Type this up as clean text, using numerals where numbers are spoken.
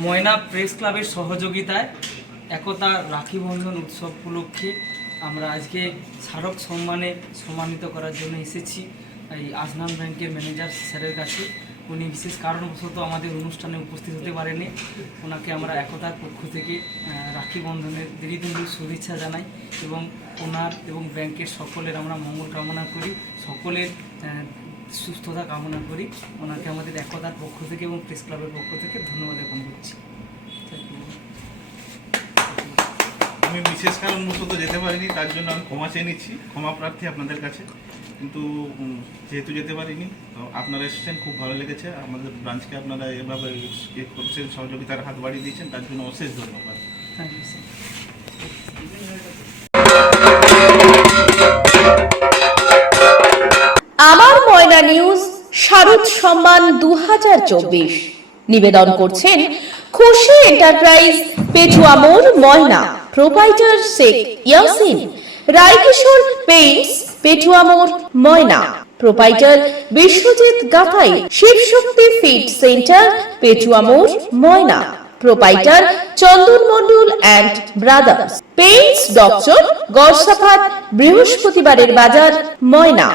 ময়না press ক্লাবের সহযোগিতায় একতা রাখি বন্ধন উৎসব উপলক্ষে আমরা আজকে স্মারক সম্মানে সম্মানিত করার জন্য এসেছি এই আজনান ব্যাংকের ম্যানেজার স্যারের কাছে। উনি বিশেষ কারণবশত আমাদের অনুষ্ঠানে উপস্থিত হতে পারেনি। ওনাকে আমরা একতার পক্ষ থেকে রাখি বন্ধনের দীর্ঘদিন শুভেচ্ছা জানাই এবং ওনার এবং ব্যাংকের সকলের আমরা মঙ্গল কামনা করি, সকলের সুস্থতা কামনা করি। ওনাকে আমাদের একতার পক্ষ থেকে এবং প্রেস ক্লাবের পক্ষ থেকে ধন্যবাদ জ্ঞাপন করছি। আমি বিশেষ কারণবশত যেতে পারিনি, তার জন্য আমি ক্ষমা চেয়ে নিচ্ছি, ক্ষমা প্রার্থী আপনাদের কাছে। কিন্তু যেহেতু যেতে পারিনি, তো আপনারা এসেছেন, খুব ভালো লেগেছে। আমাদের ব্রাঞ্চকে আপনারা এভাবে করছেন, সহযোগিতার হাত বাড়িয়ে দিয়েছেন, তার জন্য অশেষ ধন্যবাদ। Thank you sir. আমার ময়না নিউজ শারদ সম্মান 2024 নিবেদন করছেন খুশি enterprise, Petua Mor, Moyna. Proprietor Sheikh Yasin. Raikishore paints, Petua Mor, Moyna. Proprietor Biswajit Gathai. Shibshakti feed centre, Petua Mor, Moyna. Proprietor Chandan Mondal and brothers. Paints doctor, Garsafat, বৃহস্পতিবারের বাজার, ময়না।